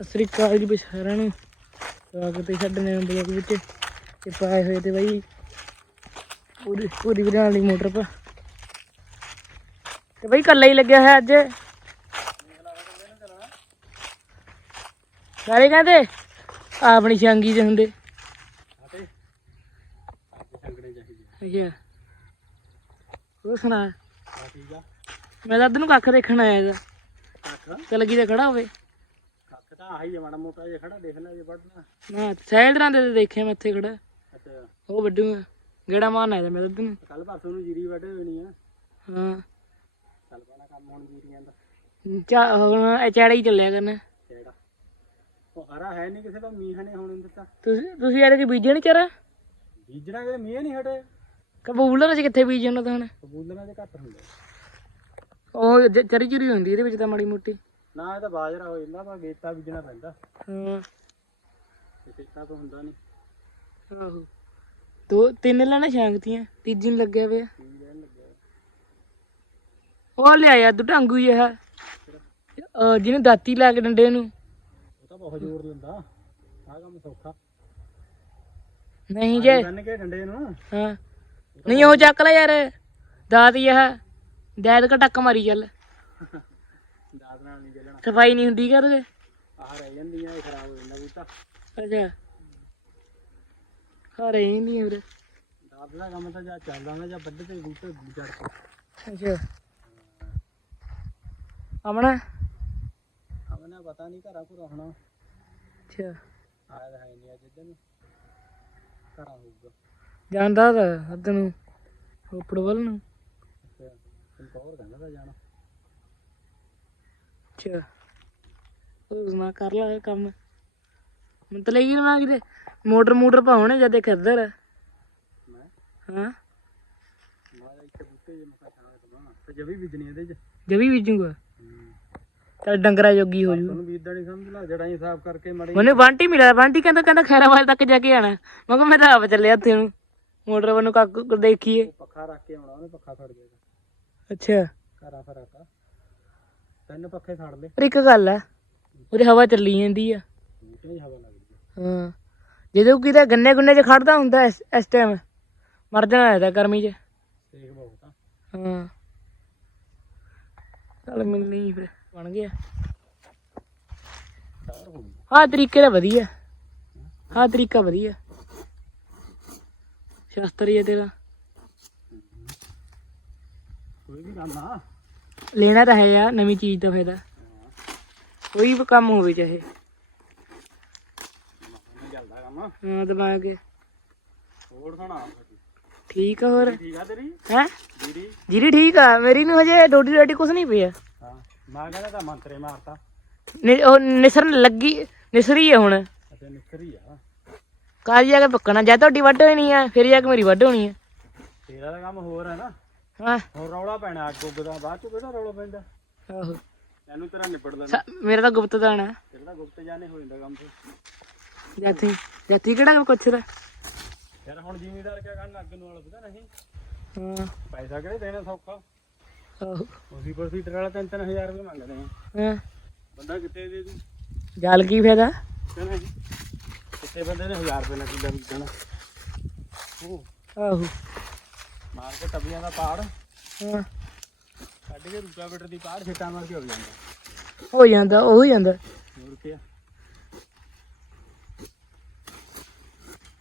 ਸਤਿ ਸ੍ਰੀ ਅਕਾਲ ਜੀ ਸਾਰਿਆਂ ਨੂੰ। ਸਵਾਗਤ ਹੈ ਸਾਡੇ ਨਵੇਂ ਬਲੌਗ ਵਿੱਚ। ਤੇ ਪਾਏ ਹੋਏ ਤੇ ਬਾਈ ਪੂਰੀ ਪੂਰੀ ਬਣਾਉਣ ਵਾਲੀ ਮੋਟਰ ਪਾ। ਤੇ ਬਾਈ ਕੱਲਾ ਹੀ ਲੱਗਿਆ ਹੋਇਆ ਅੱਜ। ਸਾਰੇ ਕਹਿੰਦੇ ਆਪਣੀ ਛਾਂਗੀ ਦੇ ਹੁੰਦੇ। ਅੱਛਾ। ਉਹ ਸੁਣਾ। ਮੈਂ ਤਾਂ ਅੱਧ ਨੂੰ ਕੱਖ ਦੇਖਣ ਆਇਆ ਹੈਗਾ। ਕੱਖ? ਚੱਲ ਲੱਗੀ ਤੇ ਖੜਾ ਹੋਵੇ। ਤਾਂ ਆਹੀ ਆ ਮਾੜਾ ਮੋਟਾ ਜਿਹਾ ਖੜਾ ਦੇਖ ਲੈ ਜੇ ਵੱਢਣਾ। ਨਾ ਸਹਿਲ ਤਰ੍ਹਾਂ ਦੇ ਤੇ ਦੇਖਿਆ ਮੈਂ ਇੱਥੇ ਖੜਾ। ਅੱਛਾ। ਉਹ ਵੱਡੂਗਾ ਗੇੜਾ ਮਾਰਨਾ ਇਹਦਾ ਮੈਂ ਤਾਂ ਅੱਧ ਨੂੰ ਕੱਲ ਪਰਸੋਂ ਨੂੰ ਜੀਰੀ ਵੱਢ ਹੋਣੀ ਆ। ਹਾਂ। ਚੱਲ ਪੈਣਾ ਕੰਮ ਹੁਣ ਜੀਰੀਆਂ ਦਾ। ਚਾ ਹੁਣ ਇਹ ਚਾੜਾ ਹੀ ਚੱਲਿਆ ਕਰਨਾ। ਕਿਹੜਾ ਉਹ ਹਰਾ ਹੈ ਨਹੀਂ ਕਿਸੇ ਦਾ ਮੀਂਹ ਨੇ ਹੁਣ ਦਿੱਤਾ। ਤੁਸੀਂ ਤੁਸੀਂ ਯਾਰ ਕੀ ਬੀਜਣ ਨੀ ਚਾਰਾ? ਬੀਜਣਾ ਕਿ ਮੀਂਹ ਨਹੀਂ ਹਟੇ ਕਬੂਲਰ ਚ ਕਿੱਥੇ ਬੀਜਣ ਤਾਂ ਹੁਣ? ਕਬੂਲਰਾਂ ਦੇ ਘੱਟ ਹੁੰਦੇ ਉਹ ਚਰੀ ਚੁਰੀ ਹੁੰਦੀ ਇਹਦੇ ਵਿੱਚ ਤਾਂ ਮਾੜੀ ਮੋਟੀ। ਨਾ ਇਹ ਤਾਂ ਬਾਜਰਾ ਹੋ ਜਾਂਦਾ ਪਰ ਗੇਤਾ ਬੀਜਣਾ ਪੈਂਦਾ। ਹਾਂ। ਤੇ ਖੇਤਾਂ ਤੋਂ ਹੁੰਦਾ ਨਹੀਂ ਆਹੋ। ਦੋ ਤਿੰਨ ਲੈਣਾ ਸ਼ਾਂਗਤੀਆਂ ਤੀਜੀ ਨੂੰ ਲੱਗਿਆ ਪਿਆ। ਕੀ ਰਹਿਣ ਲੱਗਿਆ ਉਹ ਲਿਆਇਆ ਤੂੰ ਢਾਂਗੂ ਹੀ ਇਹ। ਅਹ ਜਿਹਨੂੰ ਦਾਤੀ ਲਾ ਕੇ ਡੰਡੇ ਨੂੰ। ਉਹ ਤਾਂ ਬਹੁਤ ਜ਼ੋਰ ਲੈਂਦਾ ਆਹ ਕੰਮ ਸੌਖਾ। ਨਹੀਂ ਜੇ। ਬੰਨ ਕੇ ਡੰਡੇ ਨੂੰ। ਹਾਂ। ਨਹੀਂ ਉਹ ਚੱਕ ਲੈ ਯਾਰ। ਦਾਤ ਹੀ ਆ ਦੈਦ ਕਾ ਟੱਕ ਮਾਰੀ ਚੱਲ ਦਾਦ ਨਾਲ ਨਹੀਂ ਚੱਲਣਾ ਸਫ਼ਾਈ ਨਹੀਂ ਹੁੰਦੀ ਕਰ ਉਹਦੇ ਆਹ ਰਹਿ ਜਾਂਦੀਆਂ ਇਹ ਖਰਾਬ ਹੋ ਜਾਂਦਾ ਬੂਟਾ। ਅੱਛਾ। ਘਰੇ ਹੀ ਨਹੀਂ ਵੀਰੇ ਦਾਦ ਦਾ ਕੰਮ ਤਾਂ ਜਾਂ ਚੱਲਦਾ ਹੁੰਦਾ ਜਾਂ ਵੱਢ ਤੇ ਬੂਟੇ ਜੜ ਕੇ। ਅੱਛਾ। ਆਮਣਾ ਆਪਣਾ ਪਤਾ ਨਹੀਂ ਘਰਾਂ ਘੁਰਾ ਹੋਣਾ। ਅੱਛਾ। ਆਇਆ ਹੈ ਨਹੀਂ ਅੱਜ ਇੱਧਰ ਨੂੰ। ਘਰਾਂ ਹੋਊਗਾ। ਜਾਂਦਾ ਤਾਂ ਅੱਧ ਨੂੰ। ਰੋਪੜ ਵੱਲ ਨੂੰ। ਅੱਛਾ। ਕੰਪੌਰ ਕਹਿੰਦਾ ਜਾਣਾ। ਅੱਛਾ ਉਹ ਨਾ ਕਰ ਲਾ ਇਹ ਕੰਮ। ਮਤਲਬ ਇਹ ਨਾ ਕਿਤੇ ਮੋਟਰ ਮੋਟਰ ਪਾਉਣੇ ਜਦ ਇੱਕ ਇੱਧਰ ਹਾਂ। ਜਵੀ ਬੀਜਣੀ ਇਹਦੇ ਚ। ਜਵੀ ਬੀਜੂਗਾ। ਚੱਲ ਡੰਗਰਾ ਜੋਗੀ ਹੋ ਜੂ। ਤੁਹਾਨੂੰ ਬੀਜਦਾ ਨਹੀਂ ਸਮਝ ਲਾ ਜੜਾਂ ਹੀ ਸਾਫ਼ ਕਰਕੇ ਮੜੀ ਉਹਨੇ ਬਾਂਟੀ ਮਿਲਿਆ ਬਾਂਟੀ ਕਹਿੰਦਾ ਕਹਿੰਦਾ ਖੈਰਾਵਾਲ ਤੱਕ ਜਾ ਕੇ ਆਣਾ ਮੈਂ ਕਿਹਾ ਮੈਂ ਤਾਂ ਆਪ ਚੱਲਿਆ ਉੱਥੇ ਨੂੰ ਮੋਟਰ ਵੱਲੋਂ ਕੱਕ ਦੇਖੀਏ। ਪੱਖਾ ਰੱਖ ਕੇ ਆਉਣਾ ਉਹਨੇ ਪੱਖਾ ਛੱਡ ਦੇਗਾ ਅੱਛਾ। ਘਰਾਂ ਫਰਾਕਾ ਤਿੰਨ ਪੱਖੇ ਛੱਡ ਲੈ ਪਰ ਇੱਕ ਗੱਲ ਆ ਉਹਦੀ ਹਵਾ ਚੱਲੀ ਜਾਂਦੀ ਆ। ਹਵਾ ਲੱਗਦੀ ਹਾਂ। ਜਦੋਂ ਕਿਤੇ ਗੰਨੇ ਗੁੰਨੇ 'ਚ ਖੜਦਾ ਹੁੰਦਾ ਇਸ ਇਸ ਟਾਈਮ ਮਰ ਜਾਣਾ ਇਹਦਾ ਗਰਮੀ 'ਚ। ਸੇਕ ਬਹੁਤ ਆ। ਹਾਂ। ਚੱਲ ਮਿਲਣੀ ਫਿਰ ਬਣ ਗਿਆ। ਹੋ ਗਈ। ਆਹ ਤਰੀਕੇ ਦਾ ਵਧੀਆ। ਆਹ ਤਰੀਕਾ ਵਧੀਆ। ਸ਼ਾਸਤਰੀ ਹੈ ਤੇਰਾ। ਕੋਈ ਵੀ ਆ। ਲੈਣਾ ਤਾਂ ਹੈ ਯਾਰ ਨਵੀਂ ਚੀਜ਼ ਦਾ ਫਾਇਦਾ। ਕੋਈ ਵੀ ਕੰਮ ਹੋਵੇ ਚਾਹੇ। ਨਹੀਂ ਚੱਲਦਾ ਕੰਮ ਹਾਂ ਦਿਮਾਗ ਹੋਰ ਸੁਣਾ। ਠੀਕ ਆ ਹੋਰ? ਠੀਕ ਆ ਤੇਰੀ? ਹੈ? ਜੀਰੀ ਜੀਰੀ ਠੀਕ ਆ ਮੇਰੀ ਨੂੰ ਹਜੇ ਡੋਡੀ ਡੋਡੀ ਕੁਛ ਨਹੀਂ ਪਿਆ। ਹਾਂ ਮੈਂ ਕਹਿੰਦਾ ਤਾਂ ਮੰਤਰੇ ਮਾਰਤਾ। ਨਿ- ਉਹ ਨਿਸਰਨ ਲੱਗੀ ਨਿਸਰੀ ਹੈ ਹੁਣ। ਨਿਕਰੀ ਆ। ਕਾਜ ਜਾ ਕੇ ਪੱਕਣਾ? ਜਾਂ ਤੁਹਾਡੀ ਵੱਢ ਹੋਣੀ ਆ ਫਿਰ ਜਾ ਕੇ ਮੇਰੀ ਵੱਢ ਹੋਣੀ ਆ। ਤੇਰਾ ਤਾਂ ਕੰਮ ਹੋਰ ਹੈ ਨਾ। ਹਾਂ। ਹੋਰ ਰੌਲਾ ਪੈਣਾ ਅੱਗ ਉੱਗ ਦਾ। ਬਾਅਦ ਚ ਕਿਹੜਾ ਰੌਲਾ ਪੈਂਦਾ? ਆਹੋ। ਤੈਨੂੰ ਤੇਰਾ ਨਿਬੜ ਲੈਣਾ ਸਾ- ਮੇਰਾ ਤਾਂ ਗੁਪਤ ਦਾਣਾ ਤੇਰਾ ਤਾਂ ਗੁਪਤ ਜਾਣੇ ਹੋ ਜਾਂਦਾ ਕੰਮ ਤੇ ਜਾਤੀ ਜਾਤੀ ਕਿਹੜਾ ਕੁਛ ਦਾ? ਯਾਰ ਹੁਣ ਜ਼ਿਮੀਦਾਰ ਕਿਆ ਕਰਨ? ਅੱਗ ਨੂੰ ਅਲਪਦਾ ਨਹੀਂ। ਹਾਂ। ਪੈਸਾ ਕਿਹੜੇ ਦੇਣਾ ਸੌਖਾ? ਆਹੋ। ਉਸੇ ਪ੍ਰੋਸੀਟਰ ਵਾਲਾ 3-3000 ਰੁਪਏ ਮੰਗਦੇ ਆ। ਹਾਂ। ਬੰਦਾ ਕਿੱਥੇ ਦੇ ਦੂ? ਜਲ ਕੀ ਫਾਇਦਾ? ਕਹਿੰਦਾ ਜੀ ਕਿੱਥੇ ਬੰਦੇ ਨੇ 1000 ਰੁਪਏ ਨਾਲ ਕਿੱਲਾ ਵਿਕਣਾ ਉਹ ਆਹੋ। ਮਾਰ ਕੇ ਟੱਬੀਆਂ ਦਾ ਪਾੜ। ਹਾਂ। ਕੱਢ ਕੇ ਰੂਟਾਵੇਟਰ ਦੀ ਪਾੜ ਛਿੱਟਾ ਮਾਰ ਕੇ ਹੋ ਜਾਂਦਾ। ਹੋ ਜਾਂਦਾ ਉਹ ਹੋ ਜਾਂਦਾ। ਹੋਰ ਕੀ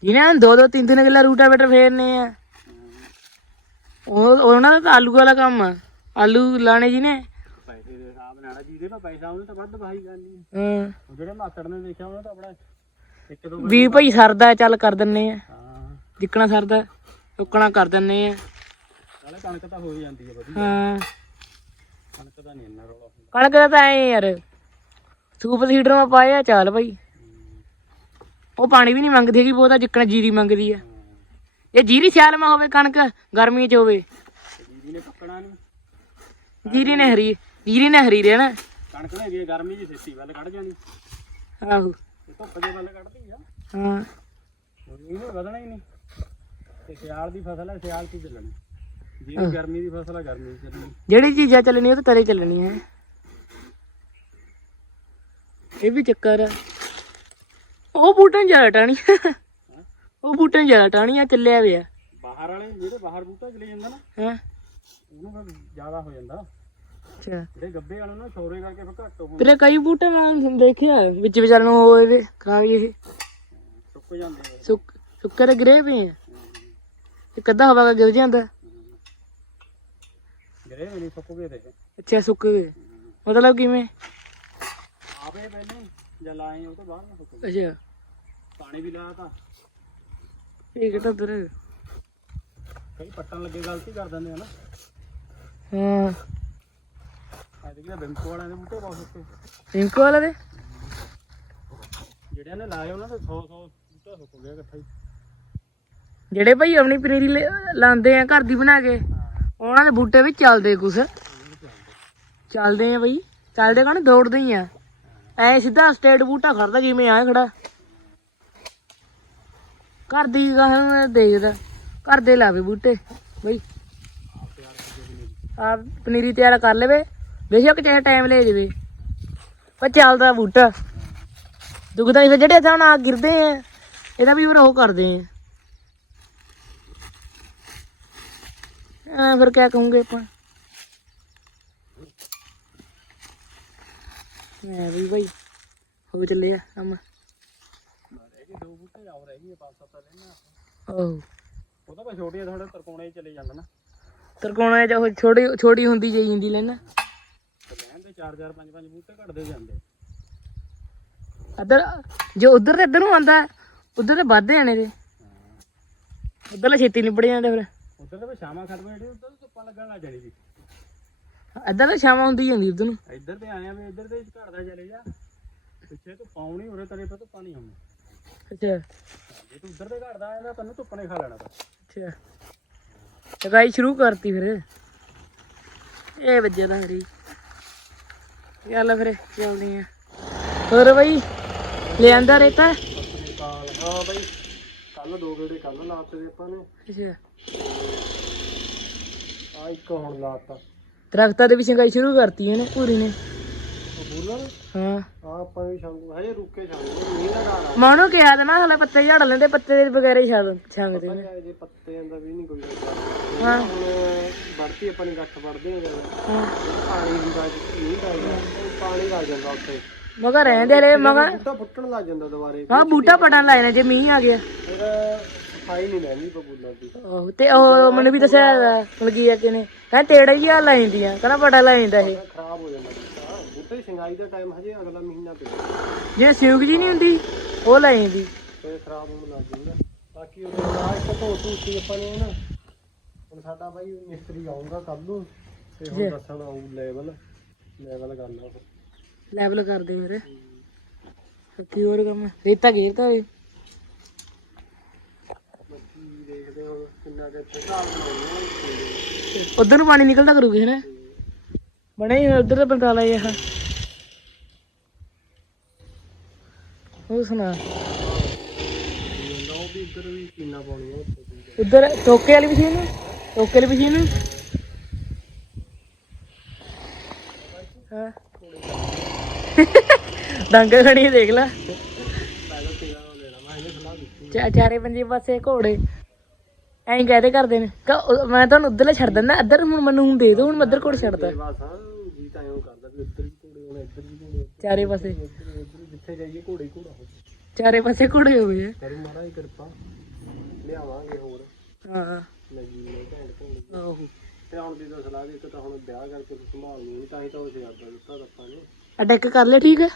ਜਿਹਨੇ ਦੋ ਦੋ ਤਿੰਨ ਤਿੰਨ ਕਿੱਲਾ ਰੂਟਾਵੇਟਰ ਫੇਰਨੇ ਆ। ਉਹ ਉਹਨਾਂ ਦਾ ਤਾਂ ਆਲੂ ਵਾਲਾ ਕੰਮ ਆ। ਆਲੂ ਲਾਣੇ ਜੀ ਨੇ ਪੈਸੇ ਦੇ ਹਿਸਾਬ ਨਾਲ ਜਿਹਦੇ ਕੋਲ ਪੈਸਾ ਉਹਨੇ ਤਾਂ ਵੱਧ ਬਹਾਈ ਕਰਨੀ ਹਾਂ। ਉਹ ਜਿਹੜੇ ਮਾਸੜ ਨੇ ਦੇਖਿਆ ਉਹਨੇ ਤਾਂ ਆਪਣਾ ਇੱਕ ਦੋ ਵੀ ਭਾਈ ਸਰਦਾ ਚੱਲ ਕਰ ਦਿੰਨੇ ਆ। ਹਾਂ। ਜਿੱਕਣਾ ਸਰਦਾ ਉੱਕਣਾ ਕਰ ਦਿੰਨੇ ਆ। ਨਾਲੇ ਕਣਕ ਤਾਂ ਹੋ ਹੀ ਜਾਂਦੀ ਹੈ ਵਧੀਆ। ਹਾਂ। ਕਣਕ ਦਾ ਨਹੀਂ ਇੰਨਾ ਰੌਲਾ ਹੁੰਦਾ। ਕਣਕ ਦਾ ਤਾਂ ਐ ਯਾਰ ਸੂਪ ਸੀਡਰ ਮਾ ਪਾਇਆ ਚੱਲ ਭਾਈ ਉਹ ਪਾਣੀ ਵੀ ਨਹੀਂ ਮੰਗਦੀ ਹੈਗੀ ਬਹੁਤਾ ਜਿੱਕਣਾ ਜੀਰੀ ਮੰਗਦੀ ਆ। ਇਹ ਜੀਰੀ ਸਿਆਲ ਮਾ ਹੋਵੇ ਕਣਕ ਗਰਮੀ ਚ ਹੋਵੇ। ਤੇ ਜੀਰੀ ਨੇ ਪੱਕਣਾ ਨਹੀਂ ਜੀਰੀ ਨੇ ਹਰੀ ਜੀਰੀ ਨੇ ਹਰੀ ਰਹਿਣਾ। ਕਣਕ ਨੇ ਵੀ ਗਰਮੀ ਦੀ ਛੇਤੀ ਵੱਲ ਕੱਢ ਜਾਣੀ। ਆਹੋ। ਇਹ ਧੁੱਪ ਦੇ ਵੱਲ ਕੱਢਦੀ ਆ। ਹਾਂ। ਇਹਨੇ ਵਧਣਾ ਹੀ ਨਹੀਂ। ਤੇ ਸਿਆਲ ਦੀ ਫਸਲ ਹੈ ਸਿਆਲ 'ਚ ਹੀ ਚੱਲਣੀ। ਜਿਹੜੀ ਗਰਮੀ ਦੀ ਫਸਲ ਹੈ ਗਰਮੀ 'ਚ ਚੱਲਣੀ। ਜਿਹੜੀ ਚੀਜ਼ਾਂ ਚੱਲਣੀ ਉਹ ਤਾਂ ਤਰੇ ਚੱਲਣੀ ਹੈ ਇਹ ਵੀ ਚੱਕਰ ਆ। ਉਹ ਬੂਟਾਂ ਜ਼ਿਆਦਾ ਟਾਣੀ ਉਹ ਬੂਟਾਂ ਜ਼ਿਆਦਾ ਟਾਣੀ ਆ ਚੱਲਿਆ ਪਿਆ। ਬਾਹਰ ਵਾਲੇ ਜਿਹੜੇ ਬਾਹਰ ਬੂਟਾ ਚਲੇ ਜਾਂਦਾ ਨਾ ਹਾਂ। ਉਹਨੂੰ ਫਿਰ ਜ਼ਿਆਦਾ ਹੋ ਜਾਂਦਾ। ਅੱਛਾ। ਜਿਹੜੇ ਗੱਬੇ ਵਾਲੇ ਨਾ ਛੋਰੇ ਕਰਕੇ ਫਿਰ ਘੱਟ ਹੁੰਦੇ ਤੇਰੇ ਕਈ ਬੂਟੇ ਮੈਂ ਦੇਖਿਆ ਵਿੱਚ ਵਿਚਾਰ ਨੂੰ ਉਹ ਇਹਦੇ ਖਰਾਬ ਇਹ। ਸੁੱਕ ਜਾਂਦੇ ਸੁੱਕ ਸੁੱਕੇ ਤੇ ਗਿਰੇ ਪਏ ਆ। ਇੱਕ ਅੱਧਾ ਹਵਾ ਦਾ ਗਿਰ ਜਾਂਦਾ। ਸੁੱਕ ਗਏ ਅੱਛਾ ਸੁੱਕ ਗਏ। ਮਤਲਬ ਕਿਵੇਂ? ਆਪੇ ਪਹਿਲੇ ਜਾਂ ਲਾਏ ਉਹ ਤੋਂ ਬਾਅਦ ਨਾ ਸੁੱਕ ਗਏ ਅੱਛਾ। ਪਾਣੀ ਵੀ ਲਾਇਆ ਤਾਂ ਠੀਕ ਹੈ ਤਾਂ ਕਈ ਪੱਟਣ ਲੱਗੇ ਗਲਤੀ ਕਰ ਦਿੰਦੇ ਆ ਨਾ। ਹਾਂ। ਐਤਕੀ ਤਾਂ ਬਿੰਕੋ ਵਾਲਿਆਂ ਦੇ ਬੂਟੇ ਬਹੁਤ ਸੁੱਕੇ। ਪਿੰਕ ਵਾਲੇ ਦੇ? ਜਿਹੜਿਆਂ ਨੇ ਲਾਏ ਉਹਨਾਂ ਦੇ 100 100 ਬੂਟਾ ਸੁੱਕ ਗਿਆ ਇਕੱਠਾ ਹੀ। ਜਿਹੜੇ ਭਾਈ ਆਪਣੀ ਪਨੀਰੀ ਲਾਉਂਦੇ ਆ ਘਰ ਦੀ ਬਣਾ ਕੇ। ਉਹਨਾਂ ਦੇ ਬੂਟੇ ਵੀ ਚੱਲਦੇ ਕੁਛ। ਚੱਲਦੇ ਆ ਬਈ। ਚੱਲਦੇ ਕਹਣ ਦੌੜਦੇ ਹੀ ਆ। ਐ ਸਿੱਧਾ ਸਟੇਟ ਬੂਟਾ ਖੜਦਾ ਜਿਵੇਂ ਆ ਖੜਾ। ਘਰ ਦੀ ਗਾਹਾਂ ਦੇਖਦਾ। ਘਰ ਦੇ ਲਾਵੇ ਬੂਟੇ। ਬਈ। ਆ ਪਨੀਰੀ ਤਿਆਰ ਕਰ ਲਵੇ। ਬੇਸ਼ੱਕ ਚਾਹੇ ਟਾਈਮ ਲੈ ਜਾਵੇ। ਪਰ ਚੱਲਦਾ ਬੂਟਾ। ਦੁਖਦਾ ਇਸ ਜਿਹੜੇ ਥਾਂ ਆ ਗਿਰਦੇ ਆ। ਇਹਦਾ ਵੀ ਫਿਰ ਉਹ ਕਰਦੇ ਆ। ਆ ਫਿਰ ਕਿਆ ਕਹੂੰਗੇ ਆਪਾਂ? ਮੈਂ ਵੀ ਭਾਈ ਹੋ ਚੱਲੇ ਆ ਕੰਮ। ਰਹਿ ਗਏ ਦੋ ਬੂਟੇ ਆਉ ਰਹਿ ਗਏ ਪੰਜ ਸੱਤ ਲੈਣਾ ਓਹ ਉਹ ਤਾਂ ਬਸ ਛੋਟੀਆਂ ਥੋੜੇ ਤਰਕੋਣੇ 'ਚ ਚਲੇ ਜਾਂਦਾ ਨਾ। ਤਰਕੋਣਾ ਜੋ ਛੋਟੀ ਛੋਟੀ ਹੁੰਦੀ ਜਾਈ ਜਾਂਦੀ ਲੈਣਾ ਤੇ ਲੈਣ ਦੇ 4 4 5 5 ਬੂਟੇ ਘਟਦੇ ਜਾਂਦੇ। ਅਦਰ ਜੋ ਉਧਰ ਤੇ ਇੱਧਰ ਨੂੰ ਆਂਦਾ ਉਧਰ ਤੇ ਵੱਧ ਜਾਣੇ ਦੇ ਉਧਰਲਾ ਛੇਤੀ ਨਿਬੜ ਜਾਂਦੇ ਫਿਰ। ਉਧਰ ਤਾਂ ਸ਼ਾਮਾਂ ਖਤਮ ਜਿਹੜੀ ਉਧਰ ਧੁੱਪਾਂ ਲੱਗਣ ਲੱਗ ਜਾਣੀ ਜੀ। ਇੱਧਰ ਤਾਂ ਛਾਵਾਂ ਹੁੰਦੀ ਜਾਂਦੀ ਉਧਰ ਨੂੰ। ਇੱਧਰ ਤੇ ਆਇਆ ਵੀ ਇੱਧਰ ਤੇ ਘਟਦਾ ਚਲੇ ਜਾ। ਪਿੱਛੇ ਤੋਂ ਪਾਉਣੀ ਉਰੇ ਤੇਰੇ ਪਾ ਧੁੱਪਾਂ ਨਹੀਂ ਆਉਣੀ ਅੱਛਾ। ਜੇ ਤੂੰ ਉਧਰ ਤੇ ਘਟਦਾ ਆਇਆ ਤਾਂ ਤੈਨੂੰ ਧੁੱਪ ਨੇ ਖਾ ਲੈਣਾ ਤਾਂ। ਅੱਛਾ। ਲਗਾਈ ਸ਼ੁਰੂ ਕਰਤੀ ਫਿਰ। ਇਹ ਵੱਜਿਆ ਤਾਂ ਮੇਰੀ ਚੱਲ ਫਿਰ ਚੱਲਦੇ ਆ। ਹੋਰ ਬਈ ਲਿਆਂਦਾ ਰੇਤਾ? ਹਾਂ ਬਾਈ। ਕੱਲ ਦੋ ਗੇੜੇ ਕੱਲ ਲਾਤੇ ਆਪਾਂ ਨੇ। ਅੱਛਾ। ਆ ਇੱਕ ਹੁਣ ਲਾਤਾ। ਦਰਖਤਾਂ ਦੇ ਵੀ ਸਿੰਗਾਈ ਸ਼ੁਰੂ ਕਰਤੀ ਇਹਨੇ ਪੂਰੀ ਨੇ। ਉਹ ਬੂਲਰ? ਹਾਂ। ਆ ਆਪਾਂ ਵੀ ਹਜੇ ਰੁਕੇ ਸ਼ਾਮ ਮੀਂਹ ਦਾ ਡਰ ਮੈਂ ਉਹਨੂੰ ਕਿਹਾ ਤਾਂ ਮੈਂ ਹਲੇ ਪੱਤੇ ਝੜ ਲੈਂਦੇ ਪੱਤੇ ਦੇ ਬਗੈਰ ਹੀ ਛਾਂ ਛਾਂਗਦੇ ਨੇ। ਆ ਜੇ ਪੱਤਿਆਂ ਦਾ ਵੀ ਨਹੀਂ ਕੋਈ ਹਾਂ। ਹੁਣ ਵੜਤੀ ਆਪਾਂ ਨੇ ਗੱਠ ਵੜਦੇ ਆ। ਜਦੋਂ ਹਾਂ। ਪਾਣੀ ਹੁੰਦਾ ਨਹੀਂ ਪੈਂਦਾ ਉਹ ਪਾਣੀ ਲੱਗ ਜਾਂਦਾ ਉੱਥੇ। ਮਗਾ ਰਹਿੰਦੇ ਹਲੇ ਮਗਾ ਬੂਟਾ ਫੁੱਟਣ ਲੱਗ ਜਾਂਦਾ ਦੁਬਾਰੇ। ਮਾ ਬੂਟਾ ਪਟਣ ਲਾਏ ਨੇ ਜੇ ਮੀਂਹ ਆ ਗਿਆ। ਫਿਰ ਸਫ਼ਾਈ ਨਹੀਂ ਲੈਣੀ ਬਬੂਲਾਂ ਦੀ। ਆਹੋ ਤੇ ਉਹ ਮੈਨੂੰ ਵੀ ਦੱਸਿਆ ਮਲਗੀ ਆ ਕਿਨੇ ਕਹਿੰਦਾ ਤੇੜਾ ਹੀ ਆ ਲਾਈਂਦੀਆਂ ਕਹਿੰਦਾ ਪਟਾ ਲਾਈਂਦਾ ਇਹ। ਖਰਾਬ ਹੋ ਜਾਂਦਾ ਬੂਟਾ। ਬੂਟੇ ਸਿੰਗਾਈ ਦਾ ਟਾਈਮ ਹਜੇ ਅਗਲਾ ਮਹੀਨਾ ਪਿਆ। ਜੇ ਸਿਉਕ ਜੀ ਨਹੀਂ ਹੁੰਦੀ ਉਹ ਲਾਈਂਦੀ ਫਿਰ ਖਰਾਬ ਹੋਣ ਲੱਗ ਜਾਂਦਾ। ਬਾਕੀ ਉਹ ਨਾਲ ਇੱਕ ਧੋ ਧੂਤੀ ਆਪਾਂ ਨੇ ਨਾ ਹੁਣ ਸਾਡਾ ਬਾਈ ਮਿਸਤਰੀ ਆਊਗਾ ਕੱਲ ਨੂੰ ਤੇ ਹੁਣ ਦੱਸਣ ਆਊ ਲੈਵਲ ਲੈਵਲ ਕਰਨਾ ਫਿਰ ਲੈਵਲ ਕਰਦੇ ਫਿਰ ਕੀ ਹੋਰ ਕੰਮ ਰੇਤਾ ਘੇਰਤਾ ਵੇ ਉਧਰ ਨੂੰ ਪਾਣੀ ਨਿਕਲਦਾ ਕਰੂਗੇ ਹਨਾ? ਬਣੇ ਹੀ ਉਧਰ ਦਾ ਬੰਦਾਲਾ ਇਹ ਉਹ ਸੁਣਾ? ਲਓ ਵੀ ਇੱਧਰ ਉਧਰ ਟੋਕੇ ਵਾਲੀ ਮਸ਼ੀਨ ਟੋਕੇ ਵਾਲੀ ਮਸ਼ੀਨ? ਹਾਂ? ਡੰਗ ਖੜੀ ਦੇਖ ਲੈ। ਚਾਰੇ ਪੰਜੇ ਪਾਸੇ ਘੋੜੇ। ਐਂ ਕਹਦੇ ਕਰਦੇ ਨੇ ਮੈਂ ਤੁਹਾਨੂੰ ਉਧਰਲੇ ਛੱਡ ਦਿੰਦਾ ਇੱਧਰ ਹੁਣ ਮੈਨੂੰ ਹੁਣ ਦੇ ਦਿਓ ਹੁਣ ਮੈਂ ਇੱਧਰ ਘੋੜ ਛੱਡਦਾ ਚਾਰੇ ਪਾਸੇ। ਜਿੱਥੇ ਜਾਈਏ ਘੋੜੇ ਘੋੜਾ ਚਾਰੇ ਪਾਸੇ ਘੋੜੇ ਹੋ ਗਏ। ਕਰੂ ਮਹਾਰਾਜ ਕਿਰਪਾ। ਲਿਆਵਾਂਗੇ ਹੋਰ। ਹਾਂ। ਲੱਗੀ ਨੇ ਘੈਂਟ ਘੈਂਟ ਆਹੋ। ਤੇ ਹੁਣ ਦੀ ਤਾਂ ਸਲਾਹ ਦੀ ਇੱਕ ਤਾਂ ਹੁਣ ਵਿਆਹ ਕਰਕੇ ਸੰਭਾਲ ਨਹੀਂ ਤਾਂ ਹੀ ਤਾਂ ਉਹ ਸਿਆਦਾ ਦਿੱਤਾ ਤਾਂ ਆਪਾਂ ਨੇ। ਅਟੈਕ ਕਰ ਲੈ ਠੀਕ ਹੈ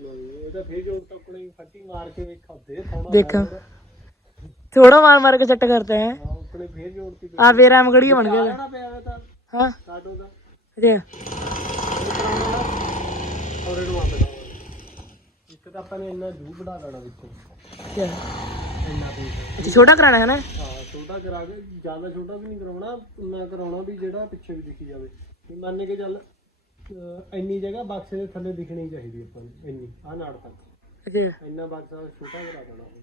ਨਹੀਂ ਇਹ ਤਾਂ ਫੇਰ ਜੋੜ ਟੱਕਣੇ ਫੱਟੀ ਮਾਰ ਕੇ ਵੇਖਾ ਦੇ ਥੋੜਾ ਦੇਖਾਂ। ਥੋੜਾ ਮਾਰ ਮਾਰ ਕੇ ਸੱਟ ਕਰਤੇ ਹੈ। ਉਪਨੇ ਫੇਰ ਜੋੜਤੀ ਆ ਫੇਰ ਰਾਮਗੜੀ ਬਣ ਗਿਆ ਆਣਾ ਪਿਆ ਵਾ ਤਾਂ। ਹਾਂ। ਕਾਟੋ ਦਾ। ਅੱਛਾ ਔਰ ਇਹਨੂੰ ਆਪੇ ਇੱਕ ਤਾਂ ਆਪਾਂ ਨੇ ਇੰਨਾ ਜੂ ਬਣਾ ਦੇਣਾ ਵਿੱਚੋਂ। ਅੱਛਾ ਇੰਨਾ ਪੀਸ ਅੱਛਾ, ਛੋਟਾ ਕਰਾਣਾ ਹੈ ਨਾ? ਹਾਂ ਛੋਟਾ ਕਰਾ ਕੇ ਜ਼ਿਆਦਾ ਛੋਟਾ ਵੀ ਨਹੀਂ ਕਰਾਉਣਾ ਮੈਂ ਕਰਾਉਣਾ ਵੀ ਜਿਹੜਾ ਪਿੱਛੇ ਵੀ ਦਿਖੀ ਜਾਵੇ। ਵੀ ਮੰਨ ਕੇ ਚੱਲ ਅਹ ਇੰਨੀ ਜਗ੍ਹਾ ਬਕਸੇ ਦੇ ਥੱਲੇ ਦਿਖਣੀ ਚਾਹੀਦੀ ਆਪਾਂ ਨੂੰ ਇੰਨੀ ਆਹ ਨਾੜ ਤੱਕ। ਅੱਛਾ। ਇੰਨਾ ਬਕਸਾ ਛੋਟਾ ਕਰਾ ਦੇਣਾ। ਉਹ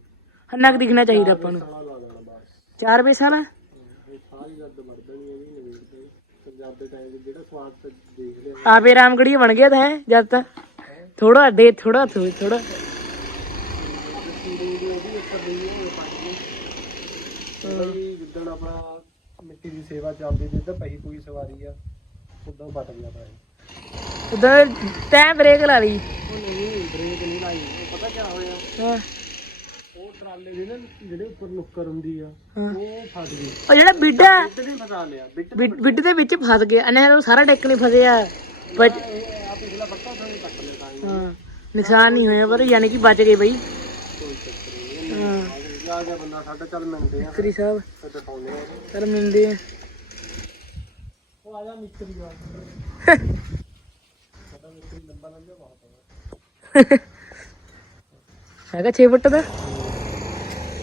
ਹੰਨਾ ਕੁ ਦਿਖਣਾ ਚਾਹੀਦਾ ਆਪਾਂ ਨੂੰ। ਸਾਲਾ ਲਾ ਦੇਣਾ ਬਸ ਚਾਰ ਪੈਸਾ ਵਾਲਾ ਇਹ ਸਾਰੀ ਰੱਦ ਵੜ ਦੇਣੀ ਹੈ ਵੀ ਨਵੇੜਦੇ ਪੰਜਾਬ ਦੇ ਟਾਈਮ ਜਿਹੜਾ ਸਵਾਦ ਤੇ ਦੇਖ ਲਿਆ। ਆ ਫੇਰ ਰਾਮਗੜੀ ਬਣ ਗਿਆ ਤਾਂ ਹੈ ਜਦ ਤੱਕ ਥੋੜਾ ਦੇ ਥੋੜਾ ਥੋੜਾ ਬਈ ਜਿੱਦਣ ਆਪਣਾ ਮਿੱਟੀ ਦੀ ਸੇਵਾ ਚੱਲਦੀ ਜਿੱਦਾਂ ਪਹੀ ਕੋਈ ਸਵਾਰੀ ਆ ਉਦੋਂ ਬਟ ਗਿਆ ਤਾਂ ਇਹ। ਉਧਰ ਤੈਂ ਬ੍ਰੇਕ ਲਾ ਲਈ। ਉਹ ਨਹੀਂ ਬ੍ਰੇਕ ਨਹੀਂ ਲਾਈ ਉਹ ਪਤਾ ਕੀ ਹੋਇਆ? ਹਾਂ। ਉਹ ਟਰਾਲੇ ਦੀ ਨਾ ਜਿਹੜੇ ਉੱਪਰ ਨੁੱਕਰ ਹੁੰਦੀ ਆ ਹਾਂ। ਉਹ ਫਸ ਗਈ। ਉਹ ਜਿਹੜਾ ਬਿੱਡਾ ਬਿੱਟ ਨੇ ਫਸਾ ਲਿਆ ਬਿੱਟ ਬਿੱਡ ਬਿੱਡ ਦੇ ਵਿੱਚ ਫਸ ਗਿਆ ਅਨੇ ਉਹ ਸਾਰਾ ਡੈਕ ਨਹੀਂ ਫਸਿਆ। ਬਚ ਇਹ ਆ ਪਿਛਲਾ ਬੱਟਾ ਥੋੜੀ ਕੱਟ ਲਿਆ ਤਾਂ ਹੀ। ਹਾਂ ਨੁਕਸਾਨ ਨਹੀਂ ਹੋਇਆ ਪਰ ਯਾਨੀ ਕਿ ਬਚ ਗਏ ਬਈ। ਗਿਆ ਬੰਦਾ ਸਾਡਾ ਚੱਲ ਮਿਲਦੇ ਆ। ਮਿਸਤਰੀ ਸਾਹਿਬ। ਫਿਰ ਦਿਖਾਉਂਦੇ ਆ। ਚਲ ਮਿਲਦੇ ਆ। ਉਹ ਆ ਜਾ ਮਿਸਤਰੀ ਆ ਸਾਡਾ ਮਿਸਤਰੀ ਲੰਬਾ ਲੰਬਾ ਬਹੁਤ ਆ ਹੈਗਾ 6 ਫੁੱਟ ਦਾ?